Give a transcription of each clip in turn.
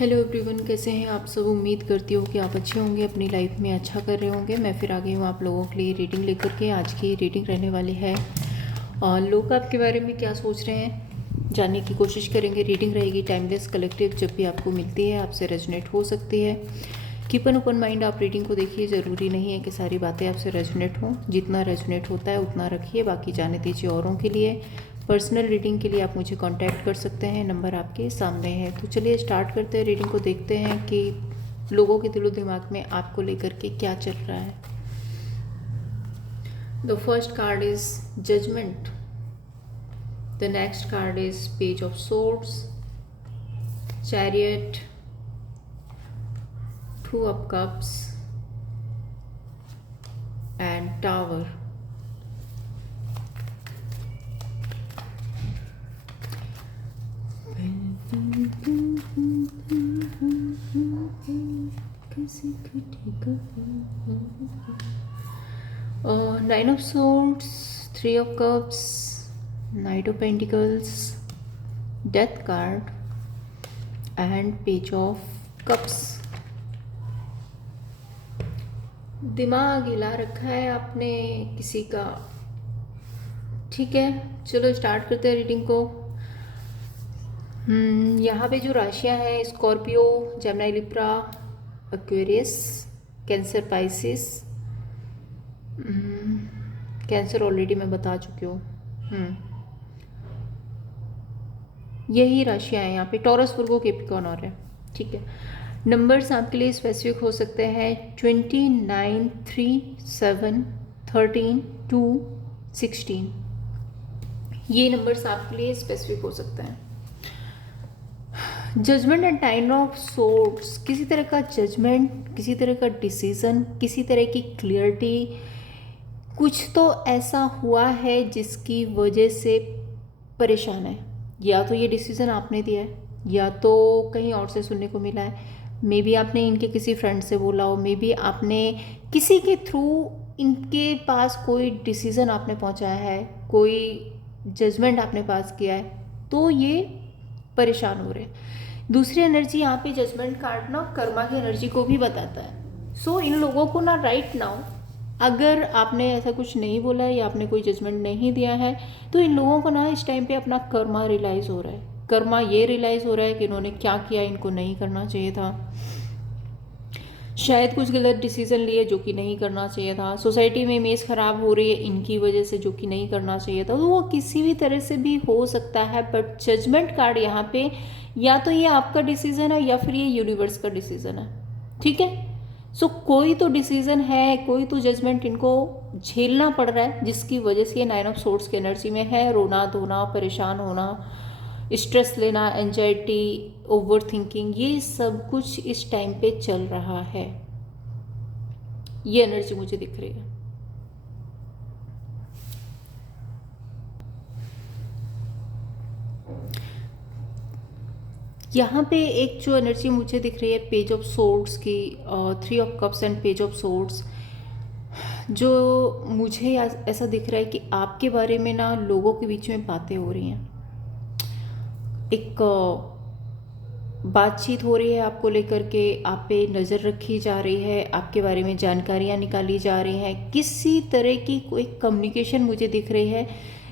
Hello everyone, कैसे हैं आप सब। उम्मीद करती हूँ कि आप अच्छे होंगे, अपनी लाइफ में अच्छा कर रहे होंगे। मैं फिर आ गई हूँ आप लोगों के लिए रीडिंग लेकर के। आज की रीडिंग रहने वाली है लोग आपके बारे में क्या सोच रहे हैं जानने की कोशिश करेंगे। रीडिंग रहेगी टाइमलेस कलेक्टिव, जब भी आपको मिलती है आपसे रेजोनेट हो सकती है। कीप एन ओपन माइंड, आप रीडिंग को देखिए। ज़रूरी नहीं है कि सारी बातें आपसे रेजोनेट हों, जितना रेजोनेट होता है उतना रखिए, बाकी जाने दीजिए औरों के लिए। पर्सनल रीडिंग के लिए आप मुझे कांटेक्ट कर सकते हैं, नंबर आपके सामने है। तो चलिए स्टार्ट करते हैं रीडिंग को, देखते हैं कि लोगों के दिलो दिमाग में आपको लेकर के क्या चल रहा है। The first card is judgement, the next card is page of swords, chariot, two of cups and tower. Nine of swords, three of cups, knight of pentacles, death card and page of cups. दिमाग हिला रखा है आपने किसी का। ठीक है, चलो स्टार्ट करते हैं रीडिंग को। यहाँ पे जो राशियाँ हैं, Scorpio, Gemini, Libra, Aquarius, cancer, Pisces. Cancer already मैं बता चुकी हूँ। यही राशियाँ हैं यहाँ पे, टॉरस, वर्गो, कैप्रिकॉर्न और है। ठीक है, नंबर्स आपके लिए स्पेसिफिक हो सकते हैं 29, 3, 7, 13, 2, 16। ये नंबर्स आपके लिए स्पेसिफिक हो सकते हैं। Judgement and nine of swords, किसी तरह का जजमेंट, किसी तरह का डिसीजन, किसी तरह की क्लियरिटी। कुछ तो ऐसा हुआ है जिसकी वजह से परेशान है। या तो ये डिसीज़न आपने दिया है, या तो कहीं और से सुनने को मिला है। मे बी आपने इनके किसी फ्रेंड से बोला हो, मे बी आपने किसी के थ्रू इनके पास कोई डिसीज़न आपने पहुंचाया है, कोई जजमेंट आपने पास किया है, तो ये परेशान हो रहे हैं। दूसरी एनर्जी यहाँ पे जजमेंट कार्ड ना कर्मा की एनर्जी को भी बताता है। सो इन लोगों को ना राइट नाउ, अगर आपने ऐसा कुछ नहीं बोला है या आपने कोई जजमेंट नहीं दिया है, तो इन लोगों को ना इस टाइम पे अपना कर्मा रियलाइज़ हो रहा है। कर्मा ये रियलाइज़ हो रहा है कि इन्होंने क्या किया, इनको नहीं करना चाहिए था। शायद कुछ गलत डिसीजन लिए जो कि नहीं करना चाहिए था। सोसाइटी में इमेज ख़राब हो रही है इनकी वजह से, जो कि नहीं करना चाहिए था। तो वो किसी भी तरह से भी हो सकता है, बट जजमेंट कार्ड यहाँ पे या तो ये आपका डिसीजन है या फिर ये यूनिवर्स का डिसीजन है। ठीक है, सो कोई तो डिसीजन है, कोई तो जजमेंट इनको झेलना पड़ रहा है, जिसकी वजह से ये नाइन ऑफ सोर्ड्स की एनर्जी में है। रोना धोना, परेशान होना, स्ट्रेस लेना, एंजाइटी, ओवर थिंकिंग, ये सब कुछ इस टाइम पे चल रहा है। ये एनर्जी मुझे दिख रही है। यहाँ पे एक जो एनर्जी मुझे दिख रही है पेज ऑफ सोर्ड्स की, three of cups and page of swords, जो मुझे ऐसा दिख रहा है कि आपके बारे में ना लोगों के बीच में बातें हो रही हैं। एक बातचीत हो रही है आपको लेकर के, आप पे नज़र रखी जा रही है, आपके बारे में जानकारियाँ निकाली जा रही हैं। किसी तरह की कोई कम्युनिकेशन मुझे दिख रही है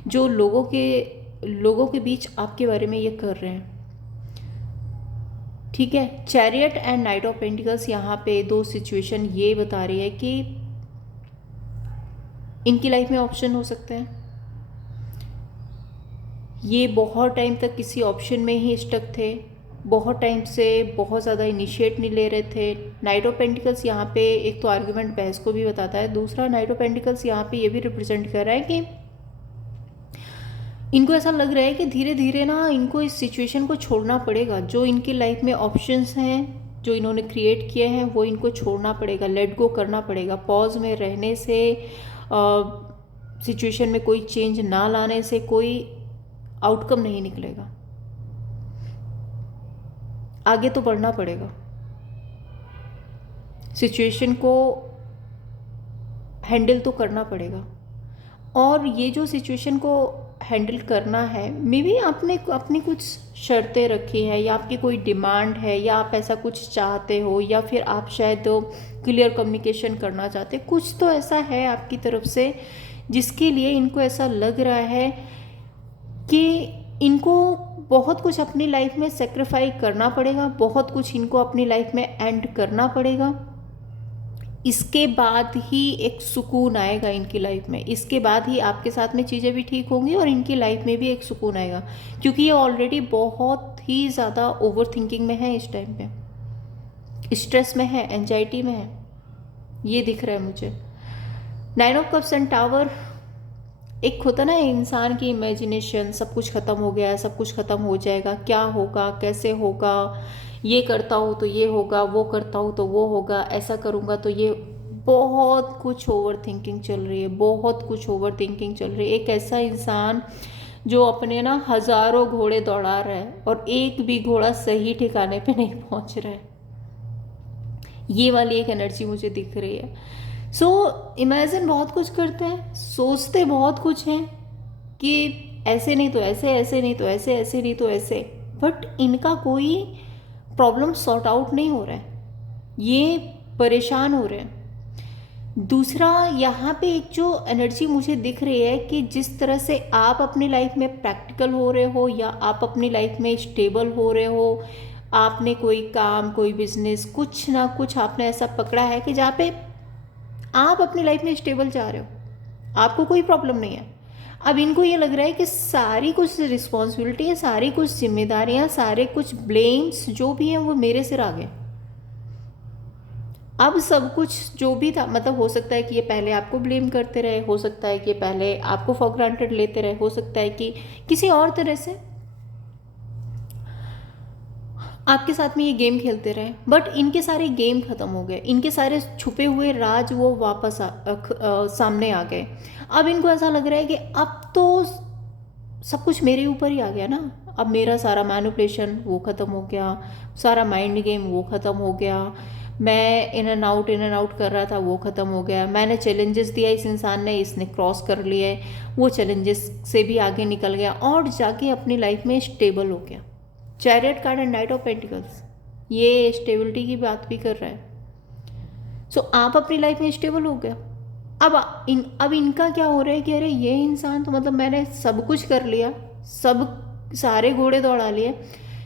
जो लोगों के बीच आपके बारे में ये कर रहे हैं। ठीक है, chariot and night of pentacles, यहाँ पे दो सिचुएशन ये बता रही है कि इनकी लाइफ में ऑप्शन हो सकते हैं। ये बहुत टाइम तक किसी ऑप्शन में ही स्टक थे, बहुत टाइम से बहुत ज़्यादा इनिशिएट नहीं ले रहे थे। नाइट ऑफ पेंटिकल्स यहाँ पे एक तो आर्ग्यूमेंट बहस को भी बताता है, दूसरा नाइट ऑफ पेंटिकल्स यहाँ पे ये भी रिप्रेजेंट कर रहा है कि इनको ऐसा लग रहा है कि धीरे धीरे ना इनको इस सिचुएशन को छोड़ना पड़ेगा। जो इनकी लाइफ में ऑप्शंस हैं जो इन्होंने क्रिएट किए हैं, वो इनको छोड़ना पड़ेगा, लेट गो करना पड़ेगा। पॉज में रहने से, सिचुएशन में कोई चेंज ना लाने से कोई आउटकम नहीं निकलेगा। आगे तो बढ़ना पड़ेगा, सिचुएशन को हैंडल तो करना पड़ेगा। और ये जो सिचुएशन को हैंडल करना है, मे बी आपने अपनी कुछ शर्तें रखी हैं या आपकी कोई डिमांड है या आप ऐसा कुछ चाहते हो या फिर आप शायद क्लियर कम्युनिकेशन करना चाहते, कुछ तो ऐसा है आपकी तरफ से जिसके लिए इनको ऐसा लग रहा है कि इनको बहुत कुछ अपनी लाइफ में सेक्रीफाइस करना पड़ेगा, बहुत कुछ इनको अपनी लाइफ में एंड करना पड़ेगा। इसके बाद ही एक सुकून आएगा इनकी लाइफ में, इसके बाद ही आपके साथ में चीज़ें भी ठीक होंगी और इनकी लाइफ में भी एक सुकून आएगा, क्योंकि ये ऑलरेडी बहुत ही ज़्यादा ओवर थिंकिंग में है, इस टाइम पे स्ट्रेस में है, एंजाइटी में है, ये दिख रहा है मुझे। 9 ऑफ कप्स एंड टावर, एक होता ना इंसान की इमेजिनेशन, सब कुछ ख़त्म हो गया है, सब कुछ ख़त्म हो जाएगा, क्या होगा, कैसे होगा, ये करता हूँ तो ये होगा, वो करता हूँ तो वो होगा, ऐसा करूँगा तो ये, बहुत कुछ ओवर थिंकिंग चल रही है, बहुत कुछ ओवर थिंकिंग चल रही है। एक ऐसा इंसान जो अपने ना हज़ारों घोड़े दौड़ा रहा है और एक भी घोड़ा सही ठिकाने पे नहीं पहुँच रहा है, ये वाली एक एनर्जी मुझे दिख रही है। सो इमेजिन बहुत कुछ करते हैं, सोचते बहुत कुछ हैं कि ऐसे नहीं तो ऐसे, ऐसे नहीं तो ऐसे, ऐसे नहीं तो ऐसे, बट इनका कोई प्रॉब्लम सॉर्ट आउट नहीं हो रहा है, ये परेशान हो रहे हैं। दूसरा, यहाँ पे एक जो एनर्जी मुझे दिख रही है कि जिस तरह से आप अपनी लाइफ में प्रैक्टिकल हो रहे हो या आप अपनी लाइफ में स्टेबल हो रहे हो, आपने कोई काम, कोई बिजनेस, कुछ ना कुछ आपने ऐसा पकड़ा है कि जहाँ पे आप अपनी लाइफ में स्टेबल जा रहे हो, आपको कोई प्रॉब्लम नहीं है। अब इनको ये लग रहा है कि सारी कुछ रिस्पॉन्सिबिलिटी है, सारी कुछ जिम्मेदारियां, सारे कुछ ब्लेम्स जो भी हैं वो मेरे सिर आ गए। अब सब कुछ जो भी था, मतलब हो सकता है कि ये पहले आपको ब्लेम करते रहे, हो सकता है कि पहले आपको फॉर ग्रांटेड लेते रहे, हो सकता है कि किसी और तरह से आपके साथ में ये गेम खेलते रहे, बट इनके सारे गेम ख़त्म हो गए, इनके सारे छुपे हुए राज वो वापस सामने आ गए। अब इनको ऐसा लग रहा है कि अब तो सब कुछ मेरे ऊपर ही आ गया ना, अब मेरा सारा मैनिपुलेशन वो ख़त्म हो गया, सारा माइंड गेम वो ख़त्म हो गया, मैं इन एंड आउट कर रहा था वो ख़त्म हो गया, मैंने चैलेंजेस दिया इस इंसान ने, इसने क्रॉस कर लिए, वो चैलेंजेस से भी आगे निकल गया और जाके अपनी लाइफ में स्टेबल हो गया। Chariot card and night of pentacles, ये स्टेबिलिटी की बात भी कर रहा है। सो आप अपनी लाइफ में स्टेबल हो गया। अब इनका क्या हो रहा है कि अरे ये इंसान तो, मतलब मैंने सब कुछ कर लिया, सब सारे घोड़े दौड़ा लिए,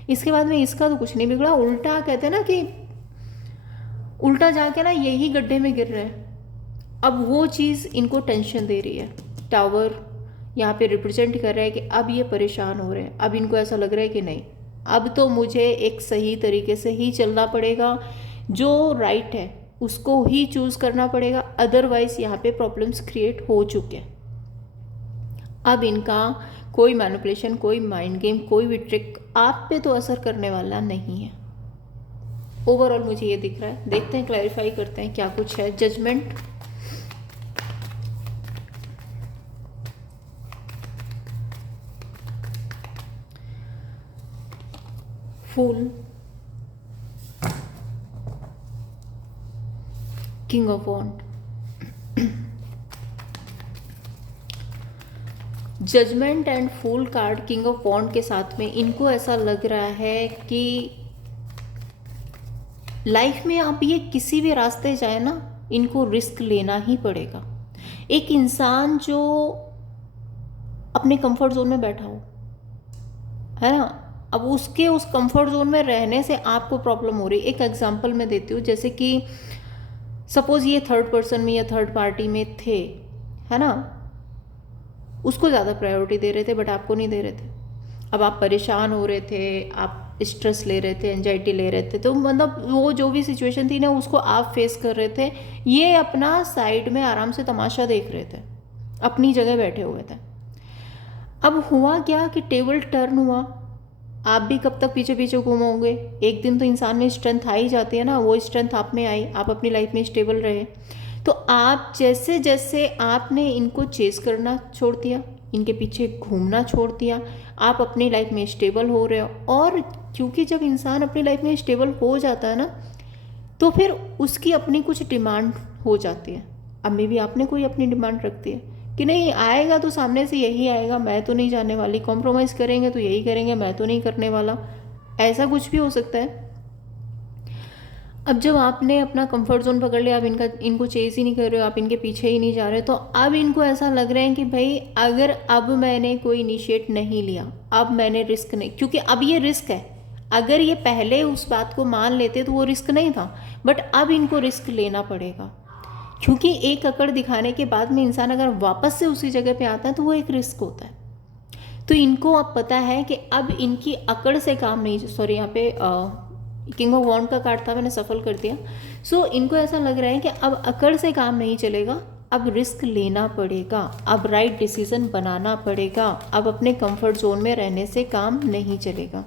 इसके बाद में इसका तो कुछ नहीं बिगड़ा, उल्टा कहते हैं ना कि उल्टा जाके ना यही गड्ढे में गिर रहे हैं। अब वो चीज़ इनको टेंशन दे रही है। टावर यहाँ पे रिप्रेजेंट कर रहा है कि अब ये परेशान हो रहे हैं, अब इनको ऐसा लग रहा है कि नहीं, अब तो मुझे एक सही तरीके से ही चलना पड़ेगा, जो राइट है उसको ही चूज़ करना पड़ेगा, अदरवाइज यहाँ पे प्रॉब्लम्स क्रिएट हो चुके हैं। अब इनका कोई मैनिपुलेशन, कोई माइंड गेम, कोई भी ट्रिक आप पे तो असर करने वाला नहीं है। ओवरऑल मुझे ये दिख रहा है। देखते हैं, क्लैरिफाई करते हैं क्या कुछ है। Judgement, fool, king of wand. Judgement and fool card king of wand के साथ में इनको ऐसा लग रहा है कि लाइफ में आप ये किसी भी रास्ते जाए ना, इनको रिस्क लेना ही पड़ेगा। एक इंसान जो अपने कंफर्ट जोन में बैठा हो, है ना, अब उसके उस कंफर्ट जोन में रहने से आपको प्रॉब्लम हो रही। एक एग्जांपल मैं देती हूँ, जैसे कि सपोज ये थर्ड पर्सन में या थर्ड पार्टी में थे, है ना, उसको ज़्यादा प्रायोरिटी दे रहे थे बट आपको नहीं दे रहे थे। अब आप परेशान हो रहे थे, आप स्ट्रेस ले रहे थे, एंजाइटी ले रहे थे, तो मतलब वो जो भी सिचुएशन थी ना उसको आप फेस कर रहे थे, ये अपना साइड में आराम से तमाशा देख रहे थे, अपनी जगह बैठे हुए थे। अब हुआ क्या कि टेबल टर्न हुआ, आप भी कब तक पीछे पीछे घूमोगे, एक दिन तो इंसान में स्ट्रेंथ आ ही जाती है ना, वो स्ट्रेंथ आप में आई, आप अपनी लाइफ में स्टेबल रहे। तो आप जैसे जैसे आपने इनको चेस करना छोड़ दिया, इनके पीछे घूमना छोड़ दिया, आप अपनी लाइफ में स्टेबल हो रहे हो। और क्योंकि जब इंसान अपनी लाइफ में स्टेबल हो जाता है ना, तो फिर उसकी अपनी कुछ डिमांड हो जाती है। अब मे भी आपने कोई अपनी डिमांड रख दी है कि नहीं आएगा तो सामने से यही आएगा, मैं तो नहीं जाने वाली, कॉम्प्रोमाइज़ करेंगे तो यही करेंगे, मैं तो नहीं करने वाला, ऐसा कुछ भी हो सकता है। अब जब आपने अपना कंफर्ट जोन पकड़ लिया, आप इनको चेज ही नहीं कर रहे हो, आप इनके पीछे ही नहीं जा रहे, तो अब इनको ऐसा लग रहा है कि भाई अगर अब मैंने कोई इनिशिएट नहीं लिया, अब मैंने रिस्क नहीं, क्योंकि अब ये रिस्क है। अगर ये पहले उस बात को मान लेते तो वो रिस्क नहीं था, बट अब इनको रिस्क लेना पड़ेगा, क्योंकि एक अकड़ दिखाने के बाद में इंसान अगर वापस से उसी जगह पे आता है तो वो एक रिस्क होता है। तो इनको अब पता है कि अब इनकी अकड़ से काम नहीं, सॉरी यहाँ पे किंग ऑफ वॉन्ड का कार्ड था, मैंने सफल कर दिया। सो इनको ऐसा लग रहा है कि अब अकड़ से काम नहीं चलेगा, अब रिस्क लेना पड़ेगा, अब राइट डिसीजन बनाना पड़ेगा, अब अपने कंफर्ट जोन में रहने से काम नहीं चलेगा।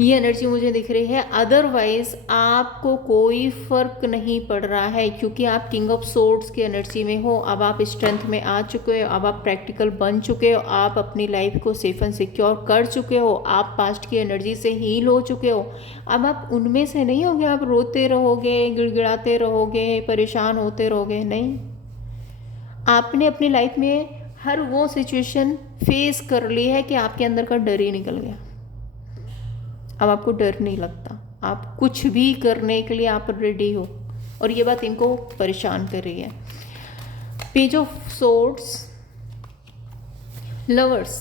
ये एनर्जी मुझे दिख रही है। अदरवाइज आपको कोई फर्क नहीं पड़ रहा है, क्योंकि आप किंग ऑफ सोर्ड्स की एनर्जी में हो, अब आप स्ट्रेंथ में आ चुके हो, अब आप प्रैक्टिकल बन चुके हो, आप अपनी लाइफ को सेफ एंड सिक्योर कर चुके हो, आप पास्ट की एनर्जी से हील हो चुके हो। अब आप उनमें से नहीं होगे, आप रोते रहोगे, गिड़गिड़ाते रहोगे, परेशान होते रहोगे, नहीं। आपने अपनी लाइफ में हर वो सिचुएशन फेस कर ली है कि आपके अंदर का डर ही निकल गया। अब आपको डर नहीं लगता, आप कुछ भी करने के लिए आप रेडी हो, और ये बात इनको परेशान कर रही है। पेज ऑफ सोर्ड्स, लवर्स,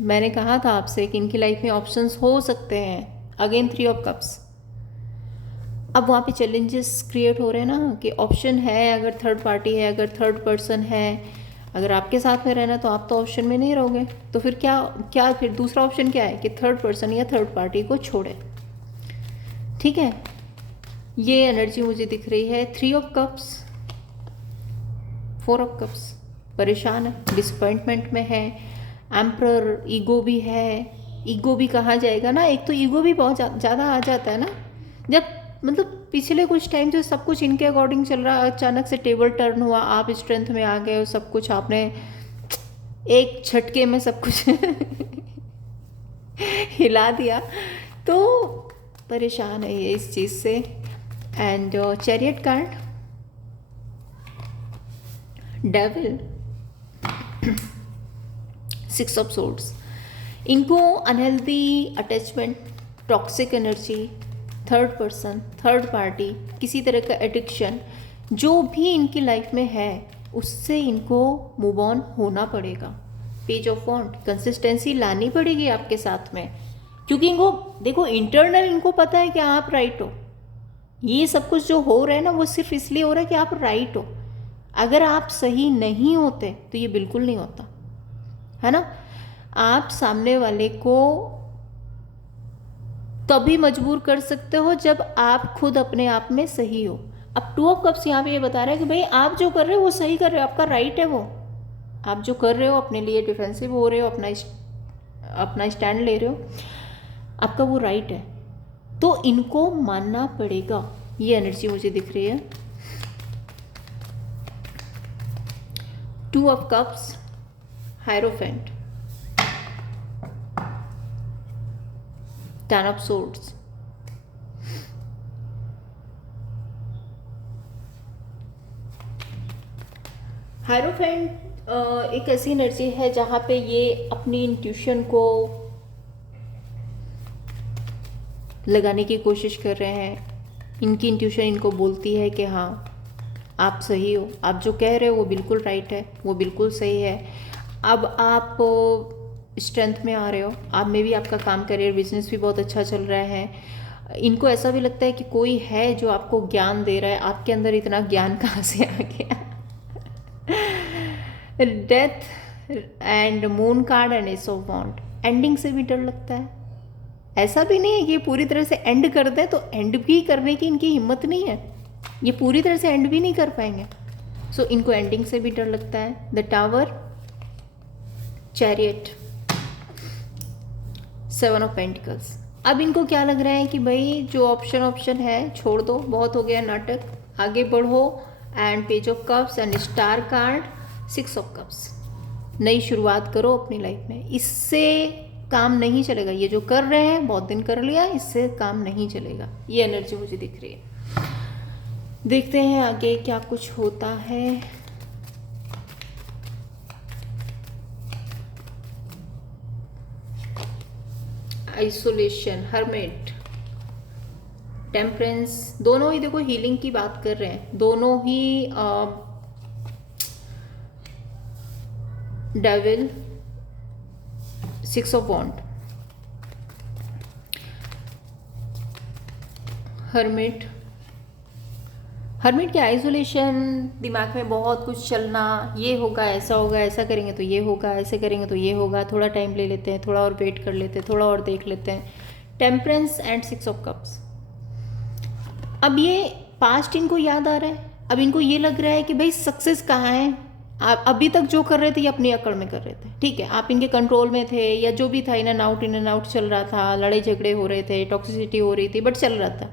मैंने कहा था आपसे कि इनकी लाइफ में ऑप्शंस हो सकते हैं। अगेन 3 ऑफ कप्स, अब वहाँ पे चैलेंजेस क्रिएट हो रहे हैं ना, कि ऑप्शन है, अगर थर्ड पार्टी है, अगर थर्ड पर्सन है, अगर आपके साथ में रहना तो आप तो ऑप्शन में नहीं रहोगे, तो फिर क्या फिर दूसरा ऑप्शन क्या है कि थर्ड पर्सन या थर्ड पार्टी को छोड़े। ठीक है, ये एनर्जी मुझे दिख रही है। 3 ऑफ कप्स, 4 ऑफ कप्स, परेशान है, डिसअपॉइंटमेंट में है, एम्परर, ईगो भी है। ईगो भी कहा जाएगा ना, एक तो ईगो भी बहुत ज़्यादा आ जाता है ना, जब मतलब पिछले कुछ टाइम से सब कुछ इनके अकॉर्डिंग चल रहा, अचानक से टेबल टर्न हुआ, आप स्ट्रेंथ में आ गए, सब कुछ आपने एक झटके में सब कुछ हिला दिया, तो परेशान है ये इस चीज़ से। And chariot card, devil, 6 of swords, इनको unhealthy attachment, toxic energy, third person, third party, किसी तरह का एडिक्शन जो भी इनकी लाइफ में है, उससे इनको मूव ऑन होना पड़ेगा। पेज ऑफ वॉन्ड, कंसिस्टेंसी लानी पड़ेगी आपके साथ में, क्योंकि इनको देखो इंटरनल इनको पता है कि आप राइट हो। ये सब कुछ जो हो रहा है ना, वो सिर्फ इसलिए हो रहा है कि आप राइट हो। अगर आप सही नहीं होते तो ये बिल्कुल नहीं होता, है ना। आप सामने वाले को तभी मजबूर कर सकते हो जब आप खुद अपने आप में सही हो। अब 2 ऑफ कप्स यहाँ पे ये बता रहा है कि भाई आप जो कर रहे हो वो सही कर रहे हो, आपका राइट है वो। आप जो कर रहे हो अपने लिए डिफेंसिव हो रहे हो, अपना स्टैंड ले रहे हो, आपका वो राइट है, तो इनको मानना पड़ेगा। ये एनर्जी मुझे दिख रही है। 2 of cups, hierophant, 10 of swords, hierophant एक ऐसी एनर्जी है जहाँ पे ये अपनी इंट्यूशन को लगाने की कोशिश कर रहे हैं। इनकी इंट्यूशन इनको बोलती है कि हाँ आप सही हो, आप जो कह रहे हो वो बिल्कुल राइट है, वो बिल्कुल सही है। अब आप स्ट्रेंथ में आ रहे हो, आप में भी आपका काम, करियर, बिजनेस भी बहुत अच्छा चल रहा है। इनको ऐसा भी लगता है कि कोई है जो आपको ज्ञान दे रहा है, आपके अंदर इतना ज्ञान कहाँ से आ गया। Death and moon card and ace of wand, ending से भी डर लगता है। ऐसा भी नहीं है कि ये पूरी तरह से एंड कर दे, तो एंड भी करने की इनकी हिम्मत नहीं है, ये पूरी तरह से एंड भी नहीं कर पाएंगे। सो इनको एंडिंग से भी डर लगता है। The tower, chariot, 7 of pentacles. अब इनको क्या लग रहा है कि भाई जो ऑप्शन है छोड़ दो, बहुत हो गया नाटक, आगे बढ़ो। And page of cups and star card, 6 of cups, नई शुरुआत करो अपनी लाइफ में। इससे काम नहीं चलेगा, ये जो कर रहे हैं बहुत दिन कर लिया, इससे काम नहीं चलेगा। ये एनर्जी मुझे दिख रही है। देखते हैं आगे क्या कुछ होता है। आइसोलेशन, हर्मिट, टेम्परेंस, दोनों ही देखो हीलिंग की बात कर रहे हैं, दोनों ही devil, 6 of wand, hermit. Hermit के आइसोलेशन, दिमाग में बहुत कुछ चलना, ये होगा, ऐसा करेंगे तो ये होगा, ऐसे करेंगे तो ये होगा, थोड़ा टाइम ले लेते हैं, थोड़ा और वेट कर लेते हैं, थोड़ा और देख लेते हैं। Temperance and 6 of cups. अब ये पास्ट इनको याद आ रहा है, अब इनको ये लग रहा है कि भाई सक्सेस कहाँ है। आप अभी तक जो कर रहे थे ये अपनी अकड़ में कर रहे थे, ठीक है, आप इनके कंट्रोल में थे, या जो भी था इन एंड आउट चल रहा था, लड़ाई झगड़े हो रहे थे, टॉक्सिसिटी हो रही थी, बट चल रहा था।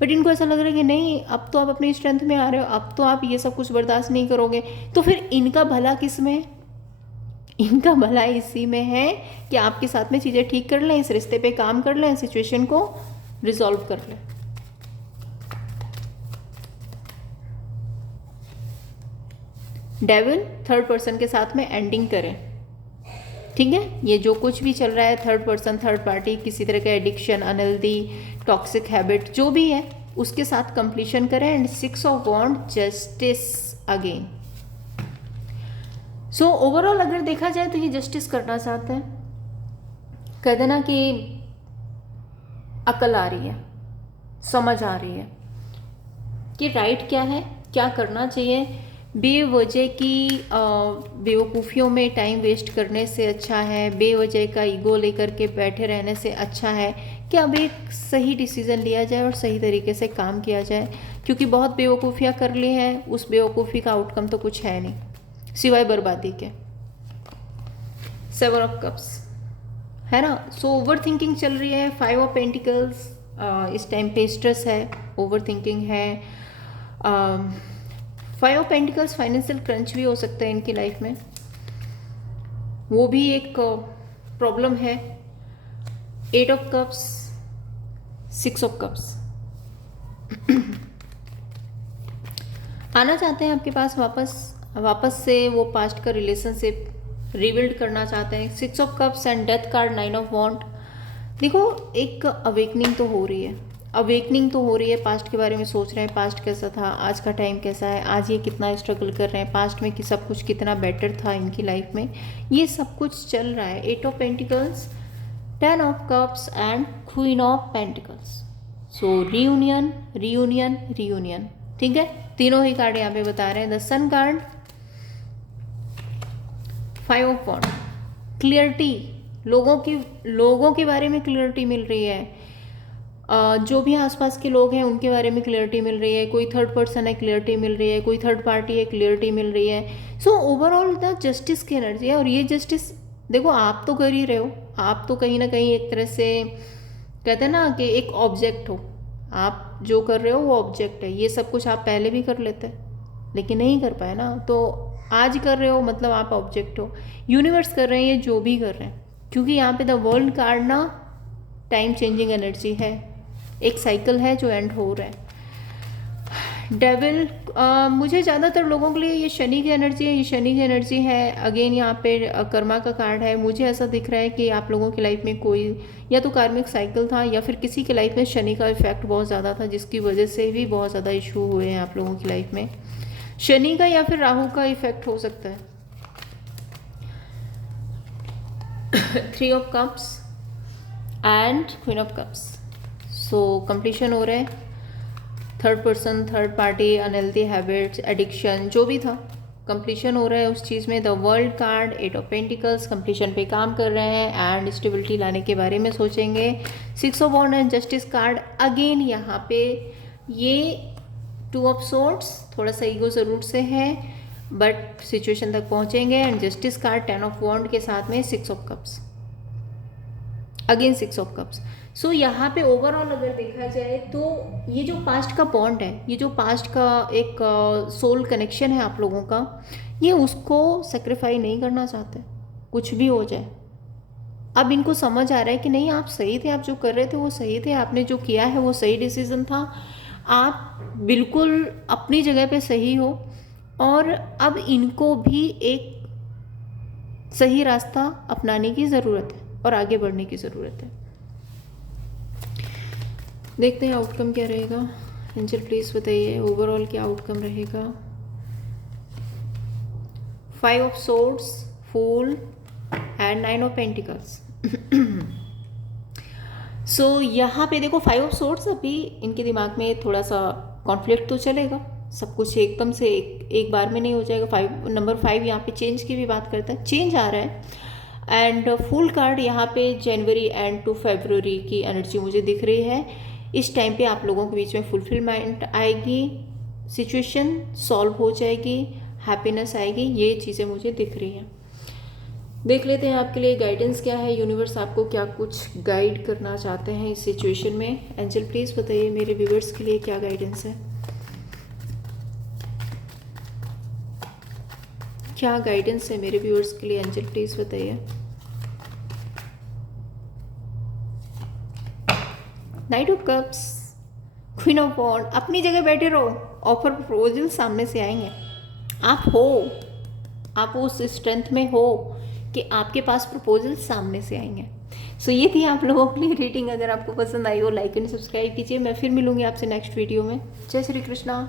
बट इनको ऐसा लग रहा है कि नहीं, अब तो आप अपनी स्ट्रेंथ में आ रहे हो, अब तो आप ये सब कुछ बर्दाश्त नहीं करोगे। तो फिर इनका भला किस में है? इनका भला इसी में है कि आपके साथ में चीज़ें ठीक कर लें, इस रिश्ते पे काम कर लें, सिचुएशन को रिजॉल्व कर लें। डेविल, थर्ड पर्सन के साथ में एंडिंग करें, ठीक है। ये जो कुछ भी चल रहा है, थर्ड पर्सन, थर्ड पार्टी, किसी तरह का एडिक्शन, अनहेल्दी, टॉक्सिक हैबिट जो भी है, उसके साथ कंप्लीशन करें। And 6 of wand, justice again. So overall अगर देखा जाए तो ये जस्टिस करना चाहते हैं। कहते ना कि अकल आ रही है, समझ आ रही है कि राइट क्या है, क्या करना चाहिए। बेवजह की बेवकूफ़ियों में टाइम वेस्ट करने से अच्छा है, बेवजह का ईगो लेकर के बैठे रहने से अच्छा है कि अब एक सही डिसीज़न लिया जाए और सही तरीके से काम किया जाए। क्योंकि बहुत बेवकूफ़ियाँ कर ली हैं, उस बेवकूफ़ी का आउटकम तो कुछ है नहीं सिवाय बर्बादी के। 7 ऑफ कप्स है ना। सो ओवर थिंकिंग चल रही है। 5 ऑफ पेंटिकल्स, इस टाइम पे स्ट्रेस है, ओवर थिंकिंग है। 5 ऑफ पेंटिकल्स, फाइनेंशियल क्रंच भी हो सकता है इनकी लाइफ में, वो भी एक प्रॉब्लम है। 8 ऑफ कप्स, 6 ऑफ कप्स आना चाहते हैं आपके पास वापस से, वो पास्ट का रिलेशनशिप रिबिल्ड करना चाहते हैं। 6 of cups and death card, 9 of wand. देखो एक अवेकनिंग तो हो रही है, पास्ट के बारे में सोच रहे हैं, पास्ट कैसा था, आज का टाइम कैसा है, आज ये कितना स्ट्रगल कर रहे हैं, पास्ट में कि सब कुछ कितना बेटर था इनकी लाइफ में, ये सब कुछ चल रहा है। 8 of pentacles, 10 of cups and queen of pentacles. So reunion, ठीक है, तीनों ही कार्ड यहाँ पे बता रहे हैं। The sun card, 5 of wand, clarity, लोगों के बारे में क्लियरिटी मिल रही है। जो भी आसपास के लोग हैं उनके बारे में क्लियरिटी मिल रही है। कोई थर्ड पर्सन है, क्लियरिटी मिल रही है। कोई थर्ड पार्टी है, क्लियरिटी मिल रही है। सो ओवरऑल द जस्टिस की एनर्जी है। और ये जस्टिस देखो आप तो कर ही रहे हो, आप तो कहीं ना कहीं एक तरह से कहते हैं ना कि एक ऑब्जेक्ट हो, आप जो कर रहे हो वो ऑब्जेक्ट है। ये सब कुछ आप पहले भी कर लेते लेकिन नहीं कर पाए ना, तो आज कर रहे हो मतलब आप ऑब्जेक्ट हो। यूनिवर्स कर रहे हैं ये जो भी कर रहे हैं, क्योंकि यहाँ पे द वर्ल्ड कार्ड ना टाइम चेंजिंग एनर्जी है, एक साइकिल है जो एंड हो रहा है। डेविल, मुझे ज़्यादातर लोगों के लिए ये शनि की एनर्जी है। अगेन यहाँ पे कर्मा का कार्ड है। मुझे ऐसा दिख रहा है कि आप लोगों की लाइफ में कोई या तो कार्मिक साइकिल था या फिर किसी की लाइफ में शनि का इफेक्ट बहुत ज़्यादा था, जिसकी वजह से भी बहुत ज़्यादा इशू हुए हैं आप लोगों की लाइफ में। शनि का या फिर राहु का इफेक्ट हो सकता है। 3 of cups and queen of cups. So completion हो रहा है। Third person, third party, unhealthy habits, addiction जो भी था, कंप्लीशन हो रहा है उस चीज़ में। The world card, 8 of pentacles, completion पे काम कर रहे हैं एंड स्टेबिलिटी लाने के बारे में सोचेंगे। 6 of wand and justice card. Again यहाँ पे ये 2 ऑफ सोर्ड्स, थोड़ा सा ईगो ज़रूर से है बट सिचुएशन तक पहुँचेंगे। And justice card 10 of wand के साथ में 6 of cups, again 6 of cups. So यहाँ पे ओवरऑल अगर देखा जाए तो ये जो पास्ट का बॉन्ड है, ये जो पास्ट का एक सोल कनेक्शन है आप लोगों का, ये उसको सेक्रीफाई नहीं करना चाहते कुछ भी हो जाए। अब इनको समझ आ रहा है कि नहीं, आप सही थे, आप जो कर रहे थे वो सही थे, आपने जो किया है वो सही डिसीजन था, आप बिल्कुल अपनी जगह पे सही हो। और अब इनको भी एक सही रास्ता अपनाने की ज़रूरत है और आगे बढ़ने की ज़रूरत है। देखते हैं आउटकम क्या रहेगा। एंजल प्लीज बताइए ओवरऑल क्या आउटकम रहेगा। 5 of swords, fool and 9 of pentacles. So यहाँ पे देखो 5 ऑफ सोर्ड्स, अभी इनके दिमाग में थोड़ा सा कॉन्फ्लिक्ट तो चलेगा, सब कुछ एकदम से एक बार में नहीं हो जाएगा। नंबर 5 यहाँ पे चेंज की भी बात करता है, चेंज आ रहा है। एंड फुल कार्ड यहाँ पे जनवरी एंड टू फरवरी की एनर्जी मुझे दिख रही है। इस टाइम पे आप लोगों के बीच में फुलफिलमेंट आएगी, सिचुएशन सॉल्व हो जाएगी, हैप्पीनेस आएगी, ये चीज़ें मुझे दिख रही हैं। देख लेते हैं आपके लिए गाइडेंस क्या है, यूनिवर्स आपको क्या कुछ गाइड करना चाहते हैं इस सिचुएशन में। एंजल प्लीज़ बताइए मेरे व्यूवर्स के लिए क्या गाइडेंस है, क्या गाइडेंस है मेरे व्यूअर्स के लिए। एंजल प्लीज़ बताइए। Knight of cups, queen of wand, अपनी जगह बैठे रहो, ऑफर प्रपोजल सामने से आएंगे। आप उस स्ट्रेंथ में हो कि आपके पास प्रपोजल सामने से आएंगे। सो ये थी आप लोगों के लिए रीडिंग। अगर आपको पसंद आई हो लाइक एंड सब्सक्राइब कीजिए। मैं फिर मिलूंगी आपसे नेक्स्ट वीडियो में। जय श्री कृष्णा।